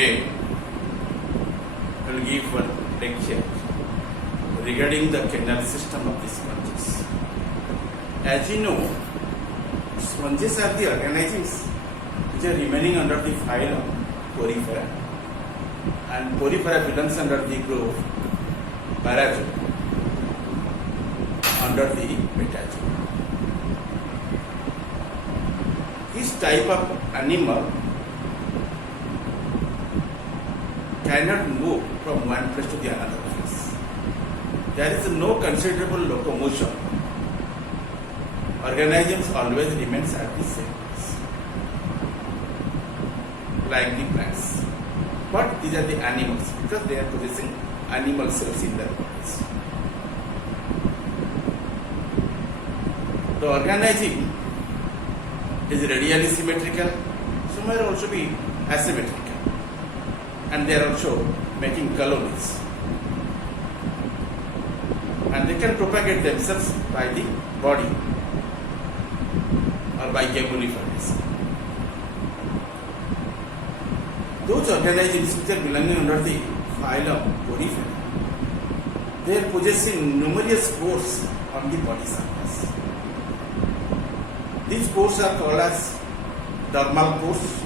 Today, I will give one lecture regarding the canal system of the sponges. As you know, sponges are the organisms which are remaining under the phylum Porifera, and Porifera belongs under the group Parazoa, under the Metazoa. This type of animal cannot move from one place to the another place. There is no considerable locomotion. Organisms always remains at the same place, like the plants. But these are the animals because they are possessing animal cells in their bodies. The organism is radially symmetrical, some may also be asymmetrical, and they are also making colonies. And they can propagate themselves by the body or by gemmuniferation. Those organisms which are belonging under the phylum Porifera, they are possessing numerous pores on the body surface. These pores are called as dermal pores,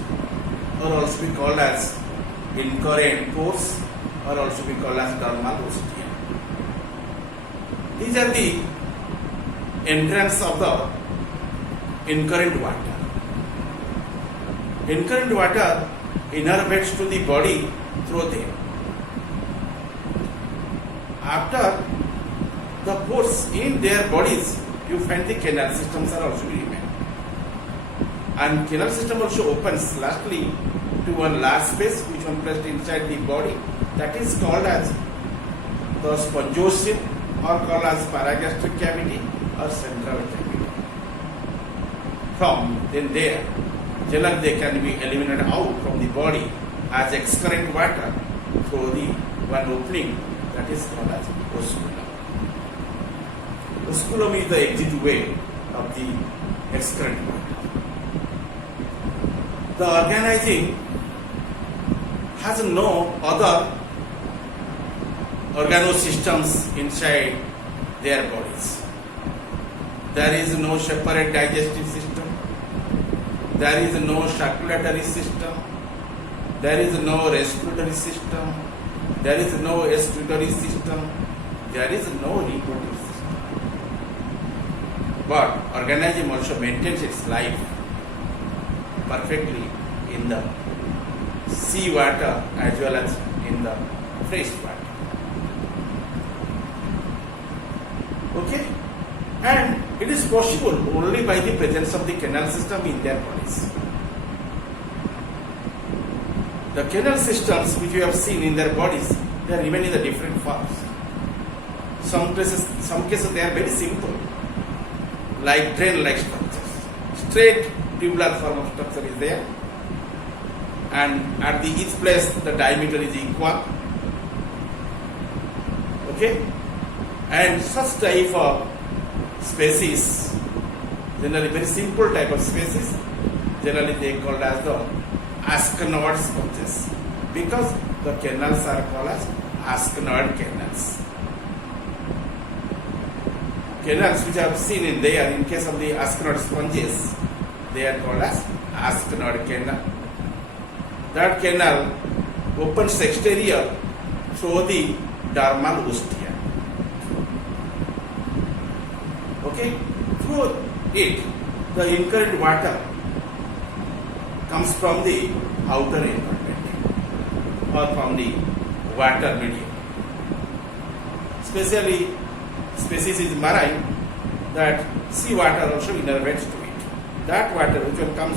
or also be called as incurrent pores, or also be called as dermal ostia. These are the entrance of the incurrent water. Incurrent water innervates to the body through them. After the pores in their bodies, you find the canal systems are also remain. And canal system also opens lastly to one large space which one placed inside the body, that is called as the spongiosum, or called as paragastric cavity or central cavity. From then there, generally they can be eliminated out from the body as excurrent water through the one opening that is called as osculum. Osculum is the exit way of the excurrent water. The organism has no other organosystems inside their bodies. There is no separate digestive system. There is no circulatory system. There is no respiratory system. There is no excretory system. There is no reproductive system. But organism also maintains its life perfectly in the sea water as well as in the fresh water. Okay? And it is possible only by the presence of the canal system in their bodies. The canal systems which you have seen in their bodies, they remain in the different forms. Some cases they are very simple, like drain-like structures. Straight tubular form of structure is there, and at the each place the diameter is equal. Okay, and such type of species, generally very simple type of species, generally they called as the syconoid sponges, because the canals are called as syconoid canals. Canals which I have seen in there, in case of the syconoid sponges, they are called as syconoid canal. That canal opens exterior through the dermal ostia. Okay, through it, the incurrent water comes from the outer environment or from the water medium. Especially, species is marine, that sea water also innervates to it. That water which one comes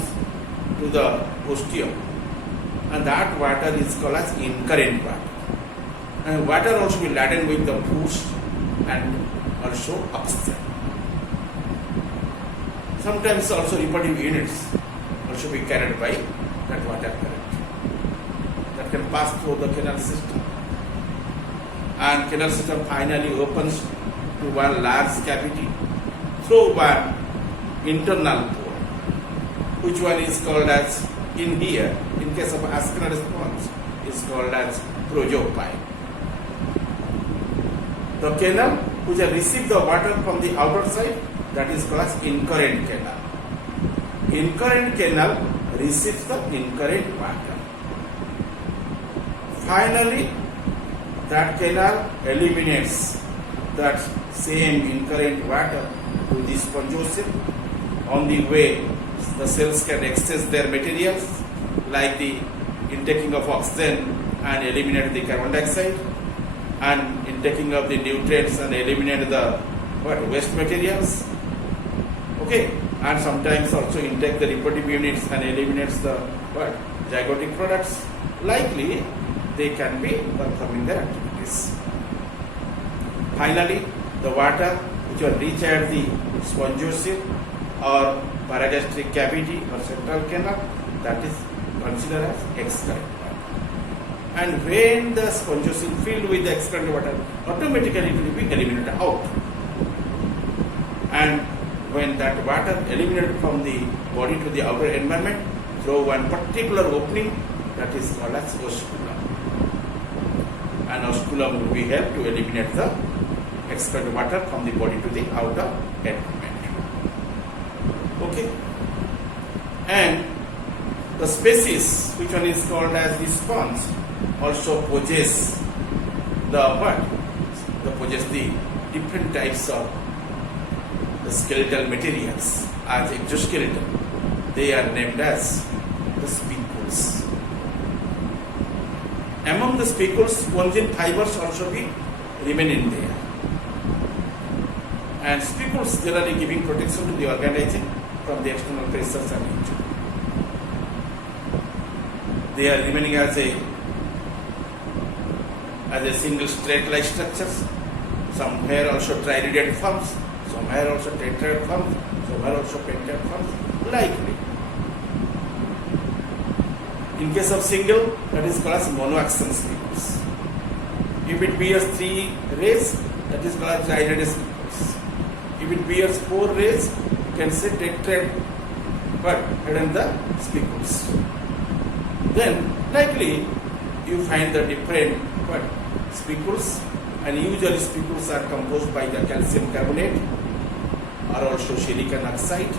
to the ostium, and that water is called as incurrent water. And water also be laden with the foods and also oxygen. Sometimes also reproductive units also be carried by that water current that can pass through the canal system. And canal system finally opens to one large cavity through one internal pore, which one is called as in here, in case of ascending sponge, is called as prosopine. The canal which has received the water from the outer side, that is called as incurrent canal. Incurrent canal receives the incurrent water. Finally, that canal eliminates that same incurrent water to the spongiosum. On the way, the cells can access their materials like the intaking of oxygen and eliminate the carbon dioxide, and intaking of the nutrients and eliminate the waste materials. Okay, and sometimes also intake the reproductive units and eliminates the zygotic products. Likely, they can be performing their activities. Finally, the water which will reach at the spongiosum or paragastric cavity or central canal, that is considered as excurrent water. And when the spongiosum filled with the excurrent water, automatically it will be eliminated out. And when that water eliminated from the body to the outer environment through one particular opening, that is called as osculum. And osculum will be helped to eliminate the excurrent water from the body to the outer environment. Okay. And the species which one is called as the sponge also possess the different types of the skeletal materials as exoskeleton. They are named as the spicules. Among the spicules, spongin fibers also be remain in there. And spicules generally giving protection to the organism from the external pressures and injury. They are remaining as a single straight-like structures. Somewhere also triradiate forms, somewhere also tetrad forms, somewhere also pentad forms, likely. In case of single, that is called as monoaxial spicules. If it bears 3 rays, that is called as triradiate spicules. If it bears 4 rays, you can say tetrad, head and the spicules. Then, likely, you find the different spicules, and usually spicules are composed by the calcium carbonate or also silicon oxide,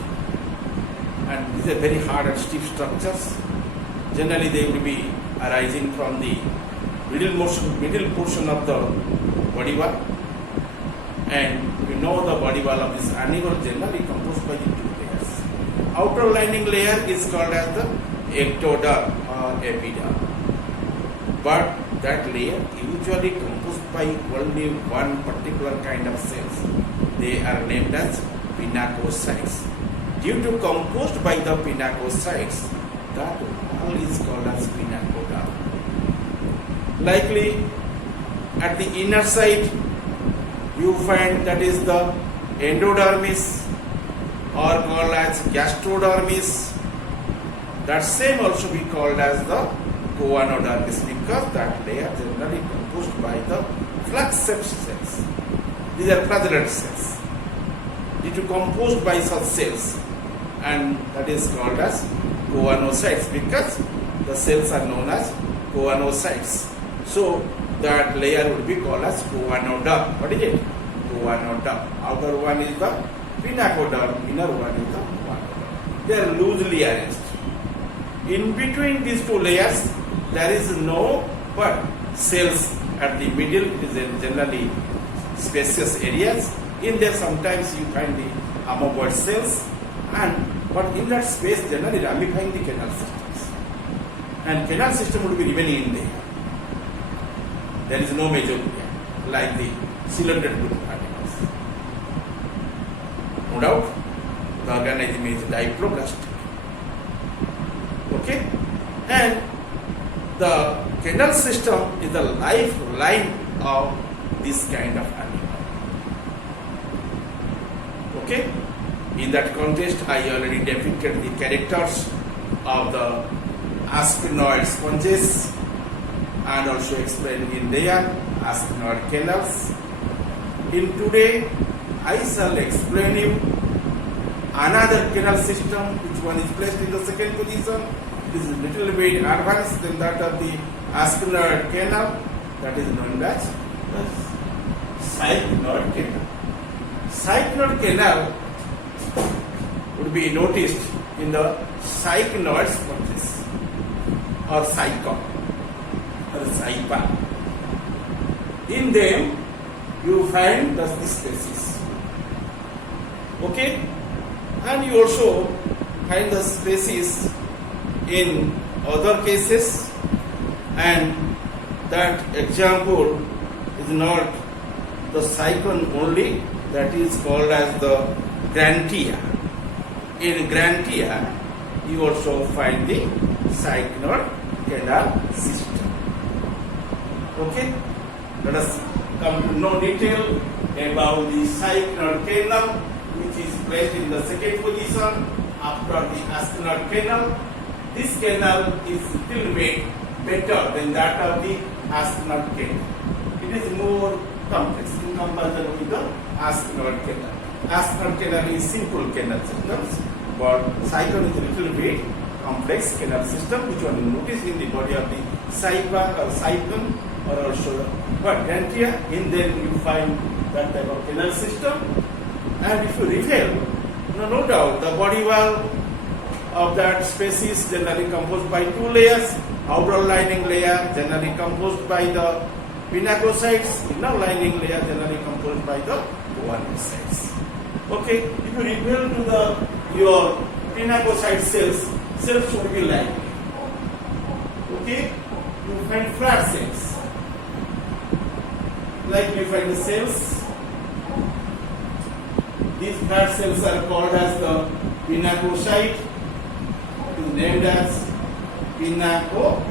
and these are very hard and stiff structures. Generally, they will be arising from the middle portion of the body wall, and we know the body wall of this animal generally composed by the 2 layers. Outer lining layer is called as the ectoderm or epiderm, but that layer usually composed by only one particular kind of cells. They are named as pinacocytes. Due to composed by the pinacocytes, that wall is called as pinacoderm. Likely, at the inner side, you find that is the endodermis or called as gastrodermis. That same also be called as the choanodermis, because that layer generally composed by the flax-shaped cells. These are flagellant cells. Due to composed by such cells, and that is called as choanocytes, because the cells are known as choanocytes. So that layer would be called as choanoderm. What is it? Choanoderm. Outer one is the pinacoderm, inner one is the choanoderm. They are loosely arranged. In between these 2 layers, there is no cells at the middle. It is generally spacious areas. In there, sometimes you find the amoeboid cells, but in that space, generally ramifying the canal systems. And canal system would be remaining in there. There is no major layer, like the cylinder group particles. No doubt, the organism is diploblastic. Okay? And the canal system is the lifeline of this kind of animal. Okay? In that context, I already depicted the characters of the asphenoid sponges and also explained in there asphenoid canals. In today, I shall explain you another canal system which one is placed in the second position, It is a little bit advanced than that of the Cyclone Canal, that is known as the Cyclone Canal. Cyclone Canal would be noticed in the syconoid sponges or cycon or cypa. In them you find the species. Okay? And you also find the species in other cases, and that example is not the cycon only, that is called as the grantia. In grantia you also find the cyclone canal system. Okay? Let us come to know detail about the cyclone canal, which is placed in the second position after the Cyclone Canal. This canal is still bit better than that of the Cyclone Canal. It is more complex in comparison with the Cyclone Canal. Cyclone Canal is simple canal systems, but Cyclone is a little bit complex canal system, which one notice in the body of the cypa or cyclone, or also but grantia. In there you find that type of canal system. And if you reveal, no doubt the body wall of that species generally composed by two layers. Outer lining layer generally composed by the pinacocytes, inner lining layer generally composed by the core-1 Okay, if you reveal to your pinacocyte cells should be like, okay, you find flat cells. Like you find the cells. These flat cells are called as the pinacocyte. It is named as pinacocyte.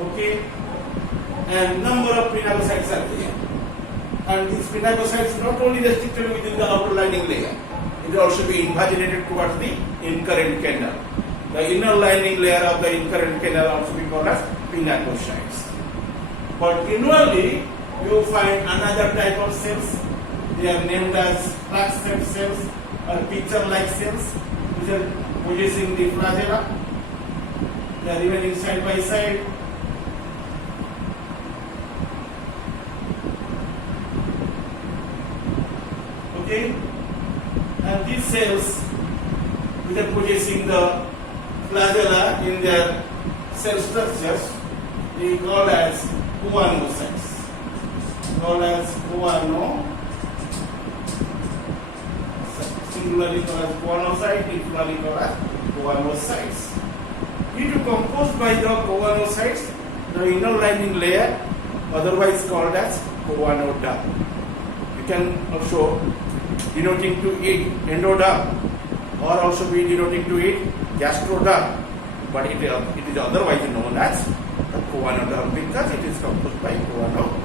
Okay, and number of pinacocytes are there. And these pinacocytes not only restricted within the outer lining layer, it will also be invaginated towards the incurrent canal. The inner lining layer of the incurrent canal also be called as pinacocytes. But inwardly, you find another type of cells. They are named as flax-shaped cells or picture-like cells, which are possessing the flagella. They are remaining side by side. Okay, and these cells, which are possessing the flagella in their cell structures, they call as core-1. Called as core-1, singularly called as core-1, singularly called as core-1. Due to composed by the core-1, the inner lining layer, otherwise called as core-1. You can also denoting to it endoderm, or also be denoting to it gastroderm, but it is otherwise known as the core-1 because it is composed by core-1.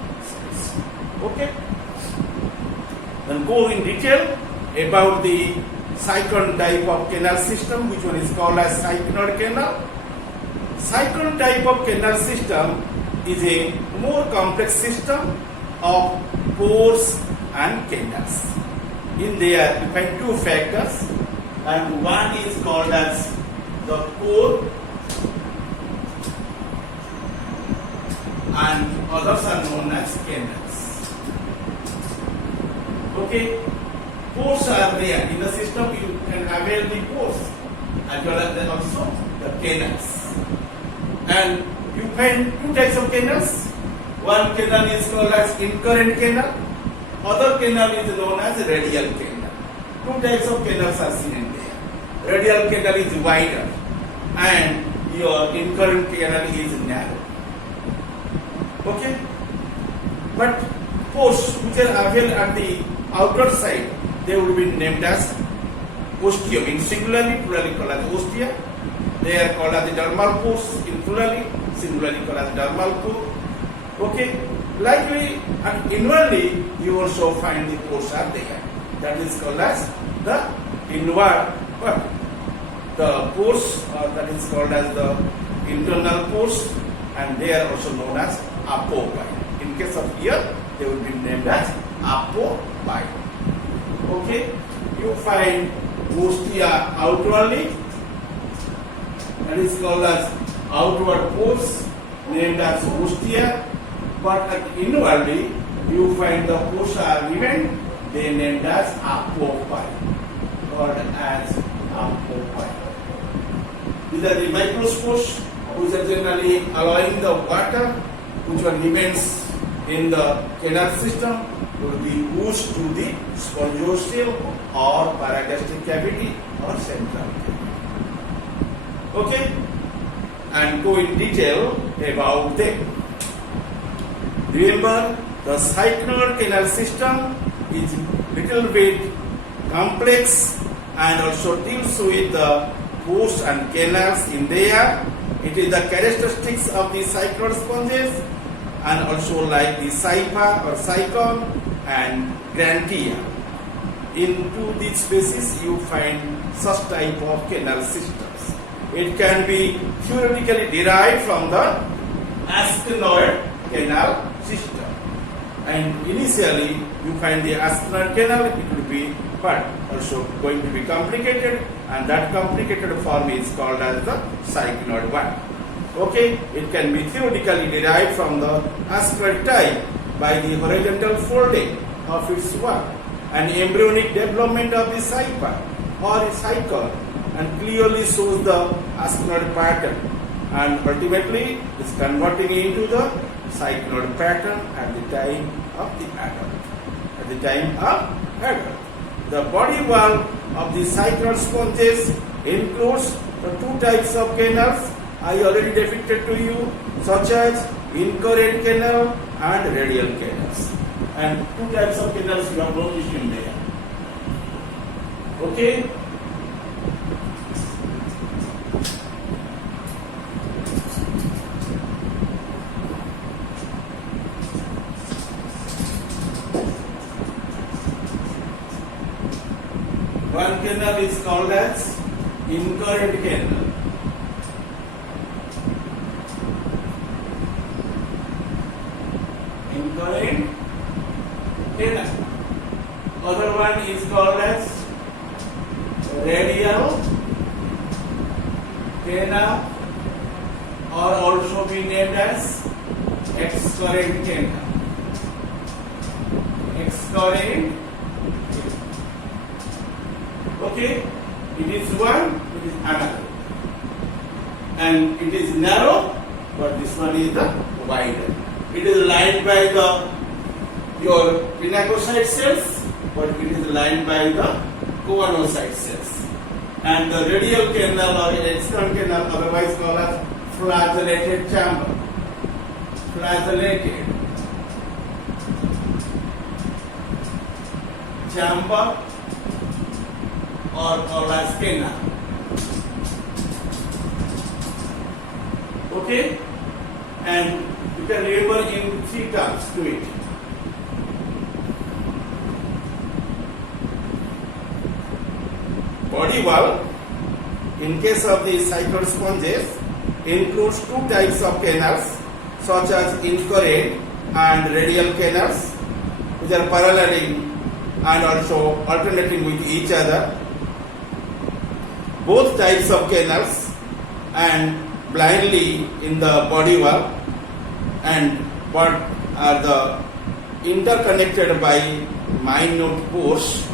Okay. Then go in detail about the cyclone type of canal system, which one is called as Cyclone Canal. Cyclone type of canal system is a more complex system of pores and canals. In there you find two factors, and one is called as the core and others are known as canals. Okay, pores are there in the system. You can avail the pores as well as then also the canals. And you find two types of canals. One canal is called as Incurrent Canal. Other canal is known as Radial Canal. Two types of canals are seen in there. Radial canal is wider and your Incurrent Canal is narrow. Okay, but pores which are available at the outer side, they will be named as ostium in singularly, plurally called as ostia. They are called as the dermal pores in plurally, singularly called as dermal pore. Okay, likely and inwardly you also find the pores are there. That is called as the inward, but the pores that is called as the internal pores, and they are also known as apophyte. In case of here, they will be named as apophyte. Okay, you find ostia outwardly, that is called as outward pores named as ostia, but inwardly you find the fossa event, they named as apopi, called as apopi. These are the microspores which are generally allowing the water which were events in the canal system will be oozed to the spongiostil or paragastric cavity or central cavity. Okay, and go in detail about them. Remember, the cyclone canal system is little bit complex and also deals with the pores and canals in there. It is the characteristics of the cyclone sponges and also like the cypha or cycon and grantia. Into these species you find such type of canal systems. It can be theoretically derived from the asconoid canal system. And initially you find the asconoid canal, it will be but also going to be complicated, and that complicated form is called as the syconoid one. Okay, it can be theoretically derived from the asconoid type by the horizontal folding of its work and embryonic development of the cypha or cycon, and clearly shows the asconoid pattern, and ultimately is converting into the cycloid pattern at the time of the adult. The body wall of the cyclone sponges includes the two types of canals I already depicted to you, such as incurrent canal and radial canals. And two types of canals you have noticed in there. Okay? One canal is called as incurrent canal. Incurrent canal. Other one is called as radial canal, or also be named as excurrent canal. Excurrent. Okay, it is one, it is another, and it is narrow, but this one is the wider. It is lined by your pinacocyte cells, but it is lined by the coanocyte cells. And the radial canal or external canal, otherwise called as flagellated chamber. Flagellated chamber, or called as canal. Okay, and you can remember in three terms to it. Body wall, in case of the cyclone sponges, includes two types of canals, such as incurrent and radial canals, which are paralleling and also alternating with each other. Both types of canals and blindly in the body wall, and what are the interconnected by minute pores,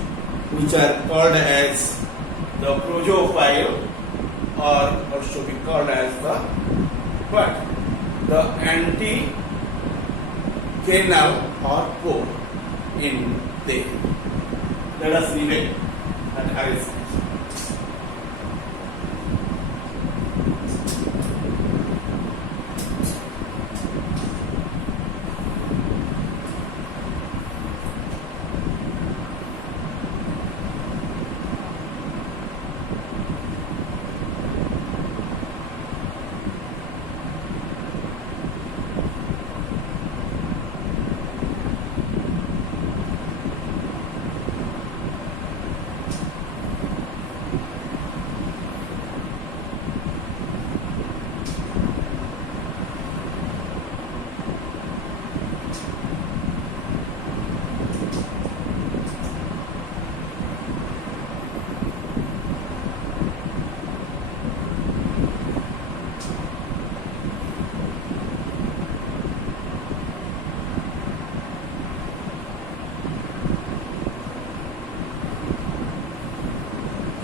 which are called as the prosophile, or also be called as the anti-canal or pore in there. Let us remain and arrest.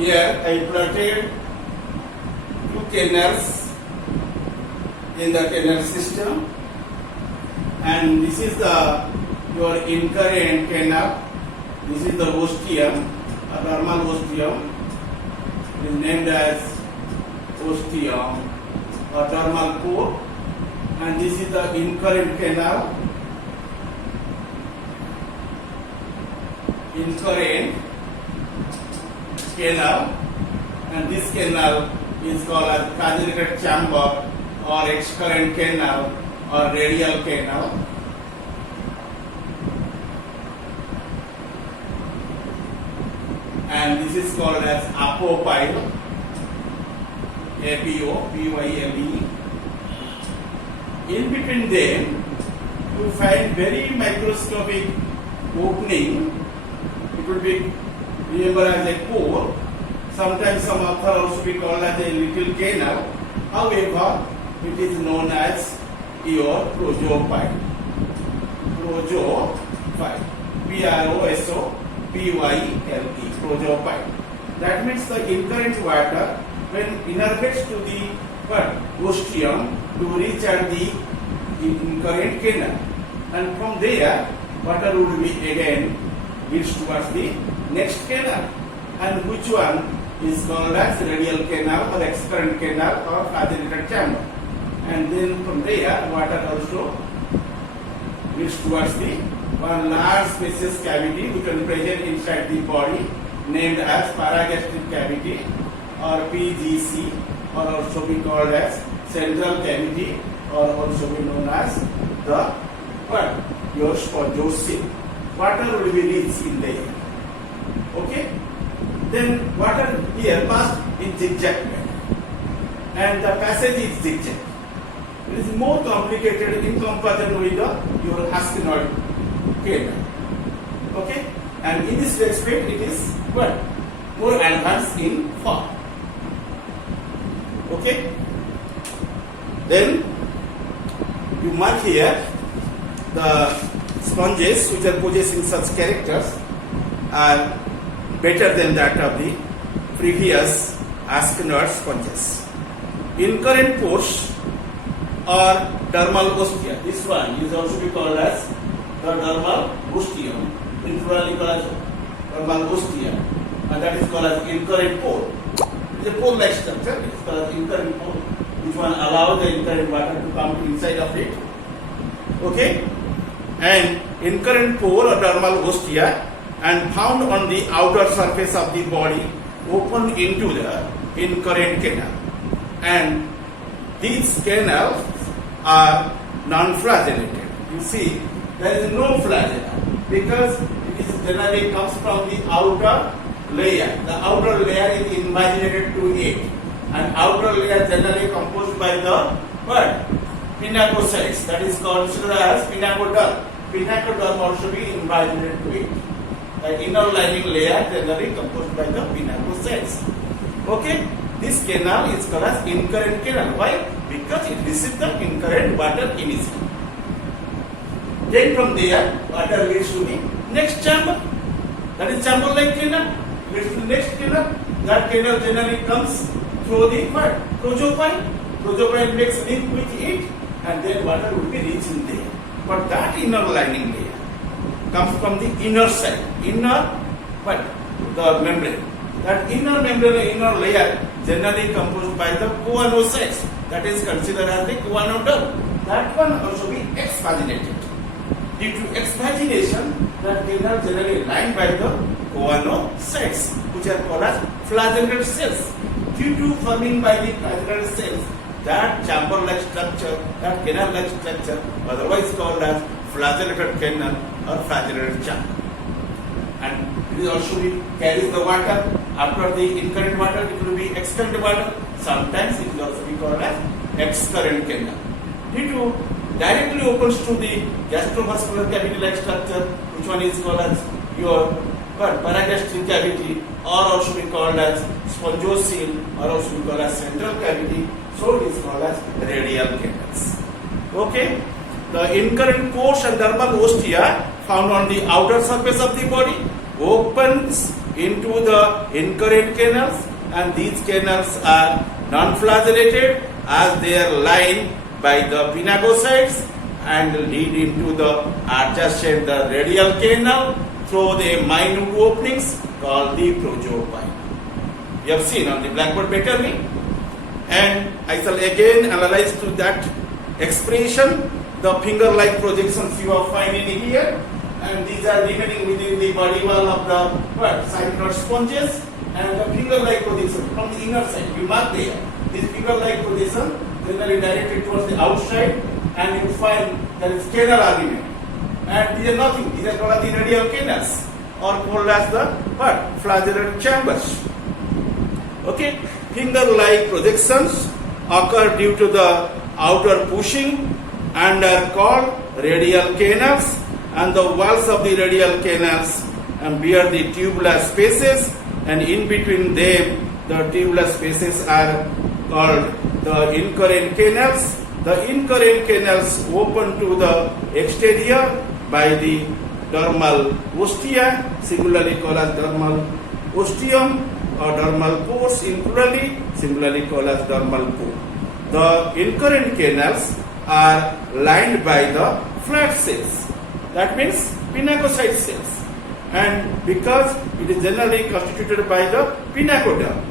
here I plotted two canals in the canal system, and this is the your incurrent canal. This is the ostium, a normal ostium. It is named as ostium or dermal core, and this is the incurrent canal. Incurrent canal, and this canal is called as flagellated chamber or excurrent canal or radial canal. And this is called as apopyle, A-P-O-P-Y-L-E. In between them, you find very microscopic opening. It will be remembered as a core. Sometimes some author also be called as a little canal. However, it is known as your prosopyle. Prosopyle. P-R-O-S-O-P-Y-L-E. Prosopyle. That means the incurrent water, when innervates to the ostium, to reach at the incurrent canal, and from there water would be again leads towards the next canal, and which one is called as radial canal or excurrent canal or flagellated chamber, and then from there water also leads towards the one large spacious cavity which is present inside the body named as paragastric cavity or PGC, or also be called as central cavity, or also be known as the your spongiosity. Water will be reached in there. Okay? Then water here passed in zigzag manner, and the passage is zigzag. It is more complicated in comparison with your syconoid canal. Okay? And in this respect, it is more advanced in form. Okay? Then you mark here the sponges which are possessing such characters are better than that of the previous syconoid sponges. Incurrent pores or dermal ostia. This one is also be called as the dermal ostium. In plural called as dermal ostia, and that is called as incurrent pore. It is a pore-like structure. It is called as incurrent pore, which one allows the incurrent water to come inside of it. Okay? And incurrent pore or dermal ostia, and found on the outer surface of the body, open into the incurrent canal. And these canals are non-flagellated. You see, there is no flagella because it is generally comes from the outer layer. The outer layer is invaginated to it, and outer layer generally composed by the pinacocytes, that is considered as pinacoderm. Pinacoderm also be invaginated to it. The inner lining layer generally composed by the pinacocytes. Okay, this canal is called as incurrent canal. Why? Because it receives the incurrent water initially. Then from there, water leads to the next chamber. That is chamber-like canal. Leads to the next canal. That canal generally comes through the prosopyle. Prosopyle makes link with it, and then water will be reached in there. But that inner lining layer comes from the inner side, the membrane. That inner membrane, inner layer, generally composed by the choanocytes. That is considered as the choanoderm. That one also be exvaginated. Due to exvagination, that canal generally lined by the choanocytes, which are called as flagellated cells. Due to forming by the flagellated cells, that chamber-like structure, that canal-like structure, otherwise called as flagellated canal or flagellated chamber. And it is also carries the water. After the incurrent water, it will be excurrent water. Sometimes it will also be called as excurrent canal. Due to directly opens to the gastrovascular cavity-like structure, which one is called as your paragastric cavity, or also be called as spongiosal, or also be called as central cavity. So it is called as radial canals. Okay, the incurrent pores and dermal ostia found on the outer surface of the body opens into the incurrent canals, and these canals are non-flagellated as they are lined by the pinacocytes and lead into the adjacent the radial canal through the minute openings called the projopi. You have seen on the blackboard betterly, and I shall again analyze to that expression the finger-like projections you are finding here, and these are remaining within the body wall of the cycloid sponges, and the finger-like projection from the inner side. You mark there. This finger-like projection generally directed towards the outside, and you find there is canal argument. And these are nothing. These are called the radial canals, or called as the flagellated chambers. Okay, finger-like projections occur due to the outer pushing and are called radial canals, and the walls of the radial canals bear the tubular spaces, and in between them the tubular spaces are called the incurrent canals. The incurrent canals open to the exterior by the dermal ostia, singularly called as dermal ostium, or dermal pores in plurally, singularly called as dermal pore. The incurrent canals are lined by the flat cells, that means pinacocyte cells, and because it is generally constituted by the pinacoderm.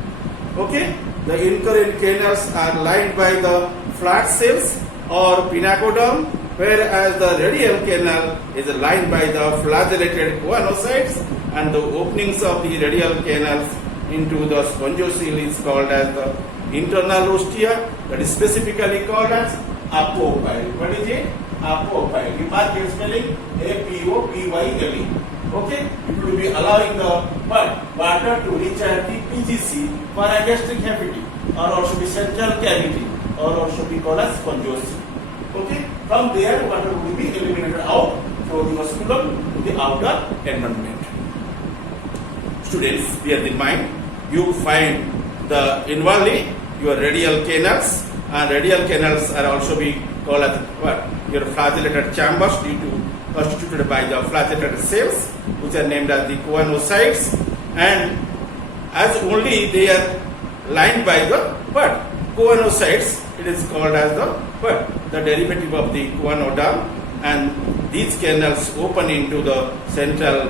Okay, the incurrent canals are lined by the flat cells or pinacoderm, whereas the radial canal is lined by the flagellated choanocytes, and the openings of the radial canals into the spongiocele is called as the internal ostia, that is specifically called as apopyle. What is it? Apopyle. You mark your spelling A-P-O-P-Y-L-E. Okay? It will be allowing the water to reach at the PGC for a gastric cavity, or also be central cavity, or also be called as spongiocele. Okay? From there, water will be eliminated out through the osculum to the outer environment. Students, bear in mind, you find the inwardly your radial canals, and radial canals are also be called as your flagellated chambers due to constituted by the flagellated cells, which are named as the choanocytes, and as only they are lined by the choanocytes, it is called as the derivative of the choanoderm, and these canals open into the central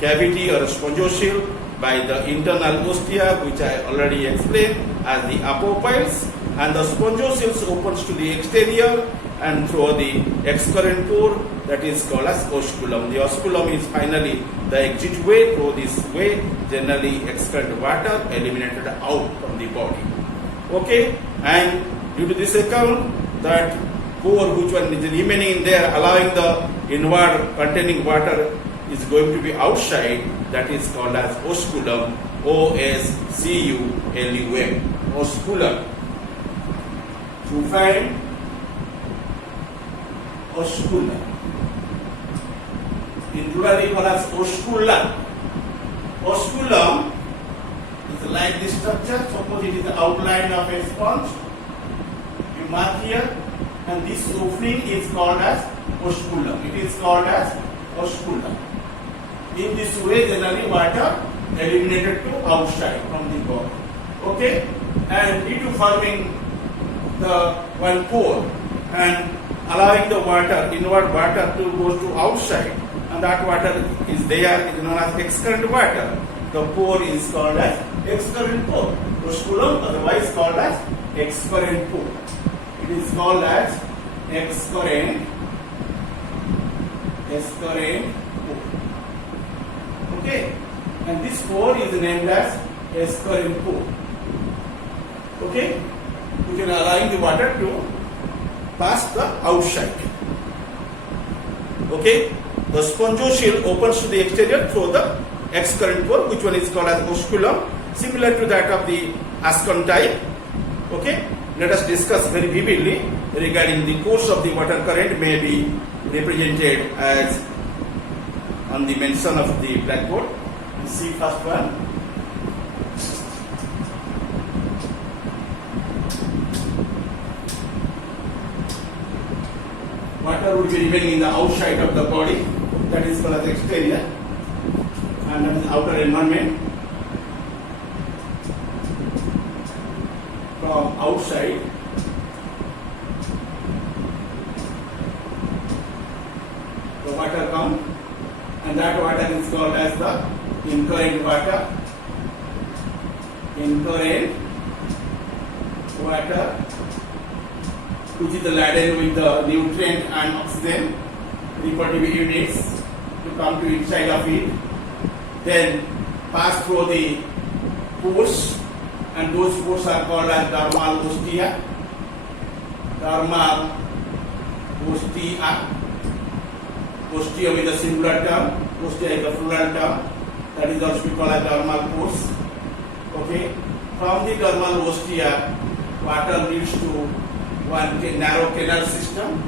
cavity or spongiocele by the internal ostia, which I already explained as the apopyles, and the spongiocele opens to the exterior and through the excurrent pore, that is called as osculum. The osculum is finally the exit way. Through this way, generally excurrent water eliminated out from the body. Okay, and due to this account, that pore which one is remaining in there, allowing the inward containing water is going to be outside, that is called as osculum, O-S-C-U-L-U-M, osculum. To find osculum, in plurally called as oscula. Osculum is like this structure. Suppose it is the outline of a sponge. You mark here, and this opening is called as osculum. It is called as osculum. In this way, generally water eliminated to outside from the body. Okay, and due to forming the one pore and allowing the water, inward water, to go to outside, and that water is there, is known as excurrent water. The pore is called as excurrent pore. Osculum, otherwise called as excurrent pore. It is called as excurrent pore. Okay, and this pore is named as excurrent pore. Okay, you can allow the water to pass the outside. Okay, the spongiocele opens to the exterior through the excurrent pore, which one is called as osculum, similar to that of the Ascon type. Okay, let us discuss very vividly regarding the course of the water current may be represented as on the mention of the blackboard. See first one. Water would be remaining in the outside of the body, that is called as exterior, and that is outer environment. from outside, the water comes, and that water is called as the incurrent water. Incurrent water, which is laden with the nutrient and oxygen reproductive units to come to inside of it, then pass through the pores, and those pores are called as dermal ostia. Dermal ostia. Ostia with a singular term, ostia is a plural term. That is also called as dermal pores. Okay. From the dermal ostia, water leads to one narrow canal system.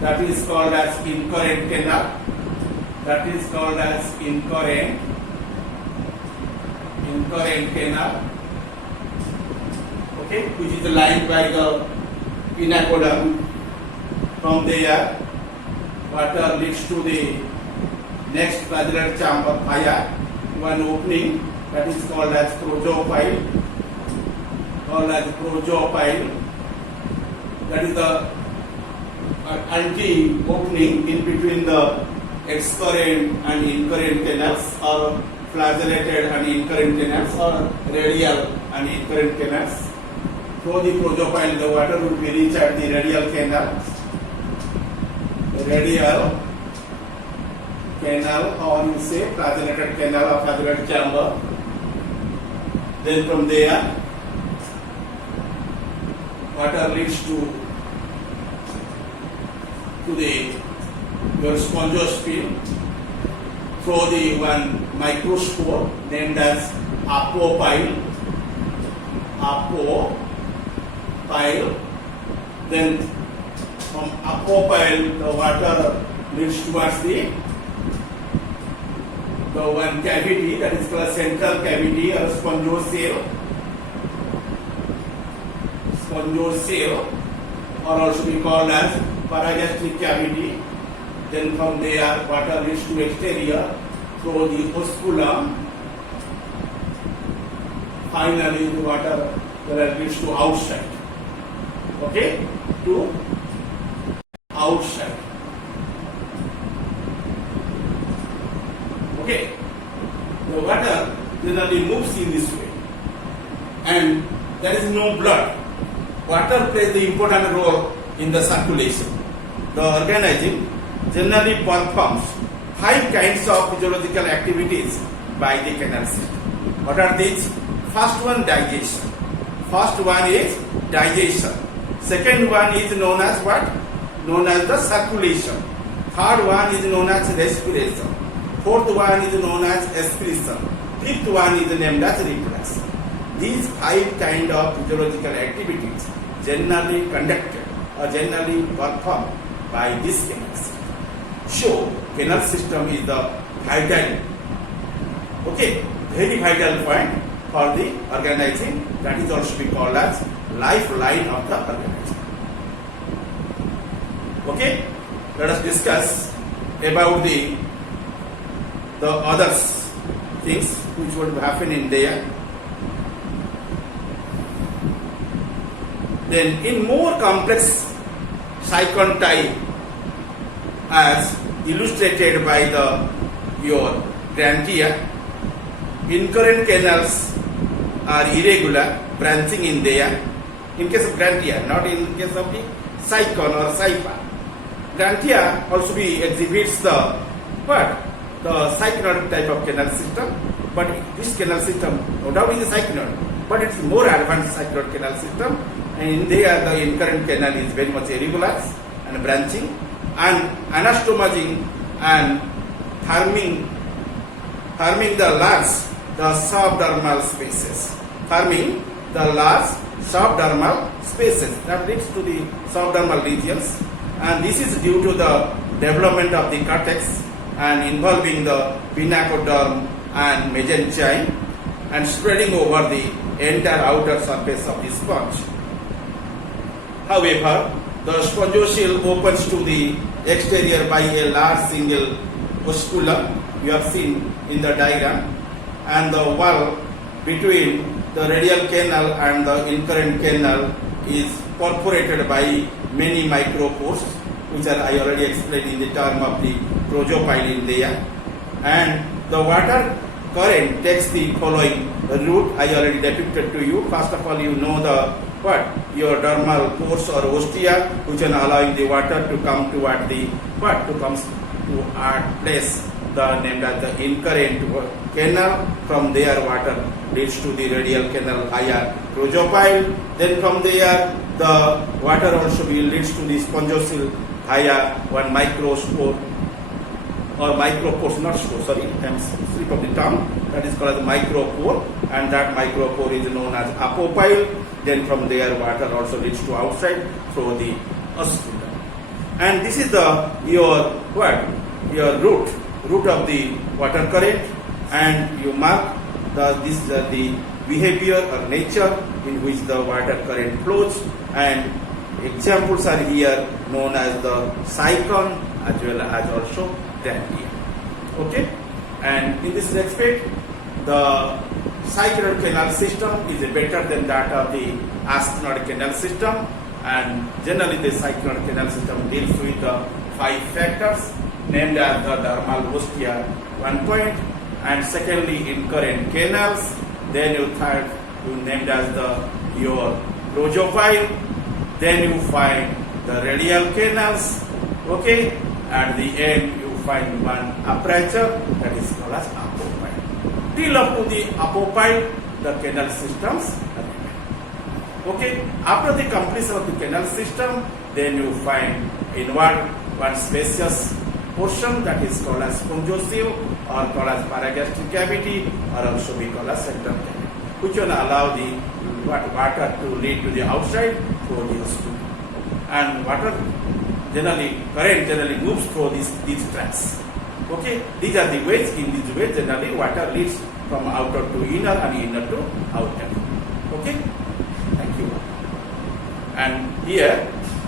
That is called as incurrent canal. That is called as incurrent canal. Okay, which is lined by the pinnacle. From there, water leads to the next flagellar chamber via one opening that is called as prozopile. That is the anti-opening in between the excurrent and incurrent canals, or flagellated and incurrent canals, or radial and incurrent canals. Through the prozopile, the water will be reached at the radial canal. Or you say flagellated canal or flagellated chamber. Then from there, water leads to your spongosphere through the one microspore named as apopyle. Then from apopyle, the water leads towards the one cavity that is called central cavity or spongocele, or also be called as paragastric cavity. Then from there, water leads to exterior through the osculum. Finally, the water leads to outside. Okay, to outside. Okay, the water generally moves in this way, and there is no blood. Water plays the important role in the circulation. The organism generally performs 5 kinds of physiological activities by the canal system. What are these? First one, digestion. Second one is known as what? Known as the circulation. Third one is known as respiration. Fourth one is known as excretion. Fifth one is named as reflux. These 5 kind of physiological activities generally conducted or generally performed by this canal system. So, canal system is the vital, very vital point for the organism. That is also be called as lifeline of the organism. Okay, let us discuss about the other things which would happen in there. Then in more complex cyclone type, as illustrated by your grantia, incurrent canals are irregular, branching in there. In case of grantia, not in case of the cyclone or cypha. Grantia also exhibits the syconoid type of canal system, but this canal system no doubt is a cyclone, but it's more advanced cyclone canal system, and in there the incurrent canal is very much irregular and branching and anastomizing and forming the large subdermal spaces, that leads to the subdermal regions, and this is due to the development of the cortex and involving the pinacoderm and mesenchyme and spreading over the entire outer surface of the sponge. However, the spongocele opens to the exterior by a large single osculum, you have seen in the diagram, and the wall between the radial canal and the incurrent canal is perforated by many micropores, which are I already explained in the term of the prosopile in there. And the water current takes the following route I already depicted to you. First of all, you know the your dermal pores or ostia, which are allowing the water to come toward the to our place, the named as the incurrent canal. From there, water leads to the radial canal via prosopile. Then from there, the water also leads to the spongocoel via one microspore or micropore, not spore, sorry, I'm slip of the tongue, that is called as micropore, and that micropore is known as apopyle. Then from there, water also leads to outside through the oscillum. And this is your root of the water current, and you mark the behavior or nature in which the water current flows, and examples are here known as the cyclone as well as also Canal. Okay, and in this respect, the Cyclone Canal system is better than that of the astronaut canal system, and generally the Cyclone Canal system deals with the 5 factors named as the dermal ostia 1 point, and secondly incurrent canals. Then you named as your prosopile. Then you find the radial canals. Okay, at the end you find one aperture that is called as apopyle. Till up to the apopyle, the canal systems are given. Okay, after the completion of the canal system, then you find inward one spacious portion that is called as spongocoel or called as paragastric cavity, or also we call as central cavity, which will allow the water to lead to the outside through the oscillum. And water current generally moves through these tracks. Okay, these are the ways. In these ways, generally water leads from outer to inner and inner to outer. Okay, thank you. And here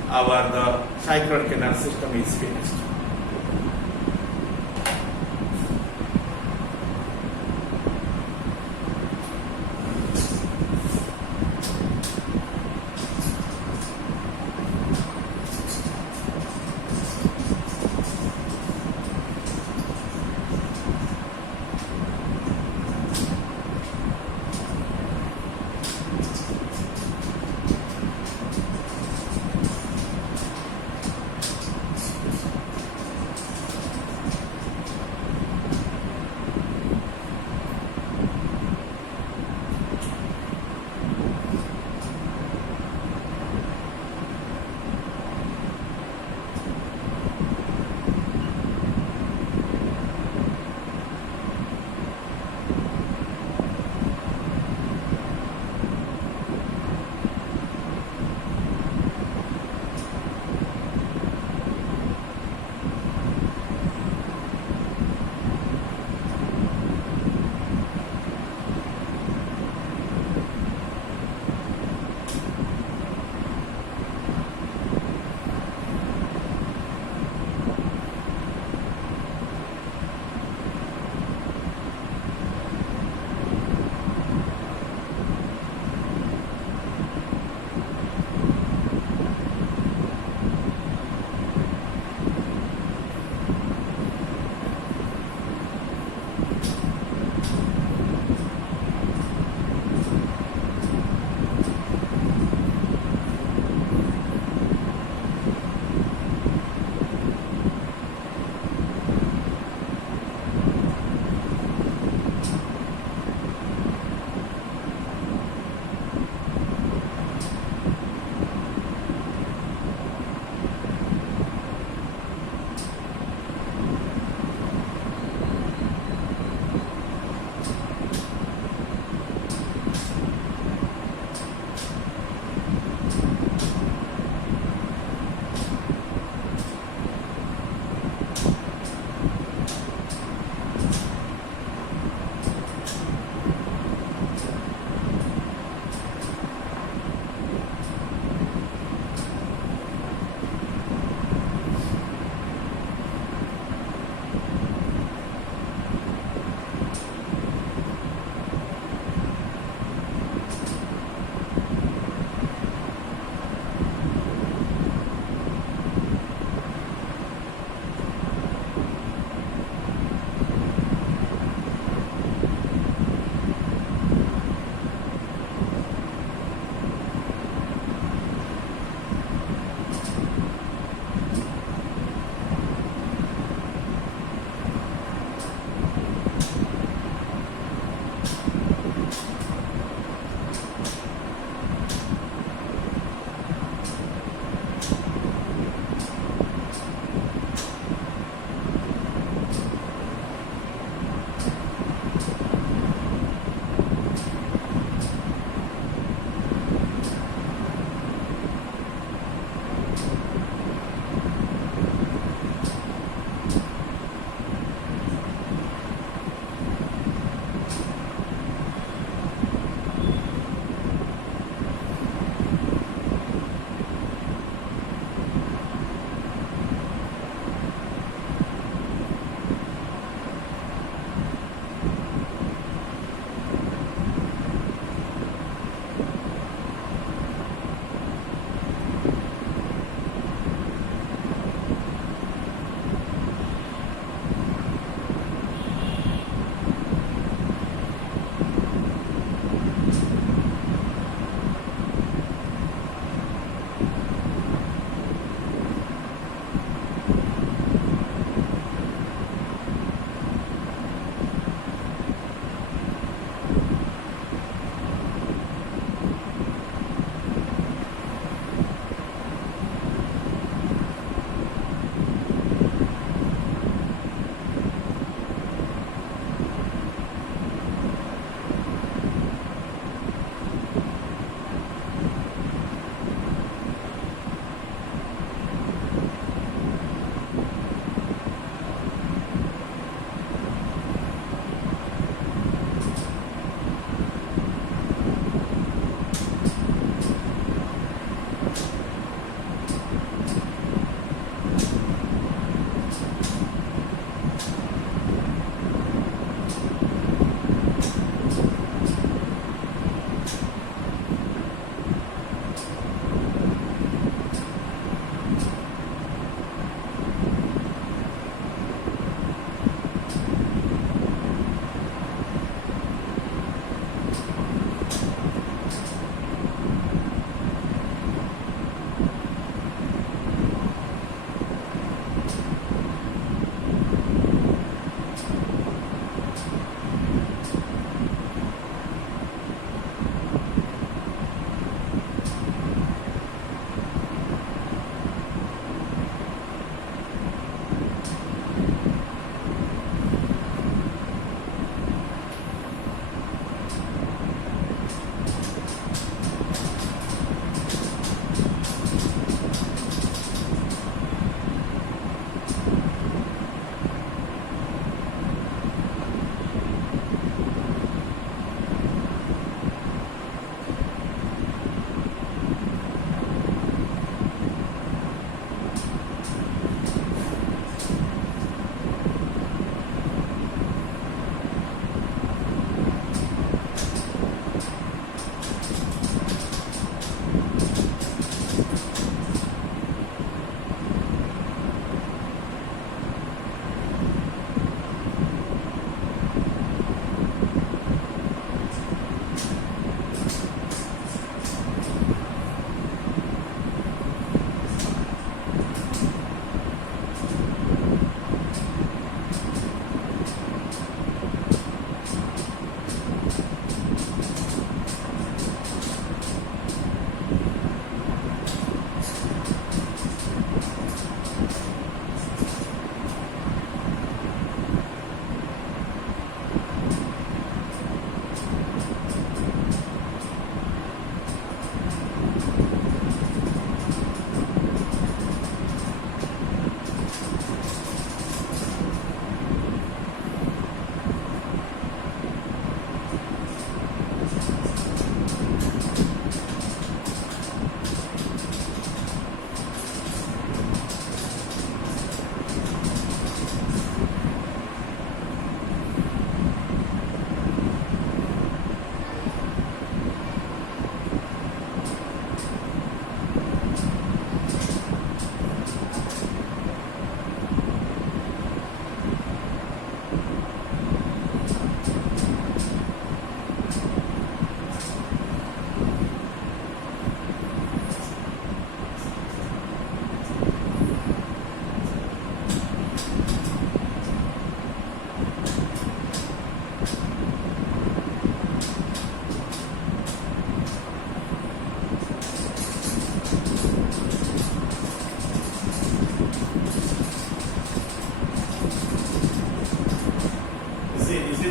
the Cyclone Canal system is finished.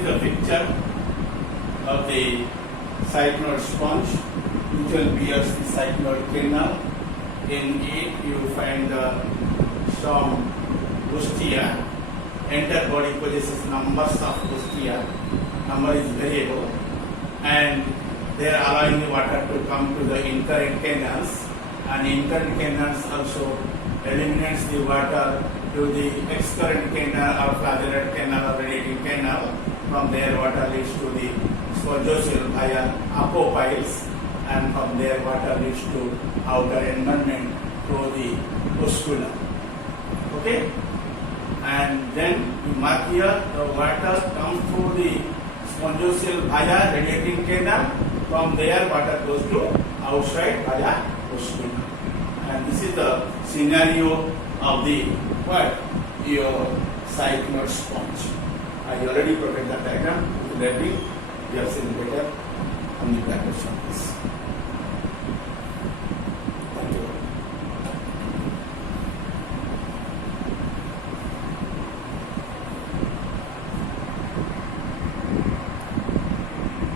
is the picture of the cycloid sponge, which will bears the cycloid canal. In it, you find some ostia. Entire body possesses numbers of ostia. Number is variable, and they are allowing the water to come to the incurrent canals, and incurrent canals also eliminates the water to the excurrent canal or flagellar canal or radiating canal. From there, water leads to the spongiosal via apopiles, and from there, water leads to outer environment through the osculum. Okay, and then you mark here the water comes through the spongiosal via radiating canal. From there, water goes to outside via osculum. And this is the scenario of the what? Your cycloid sponge. I already prepared the diagram. If you have seen better on the back of this.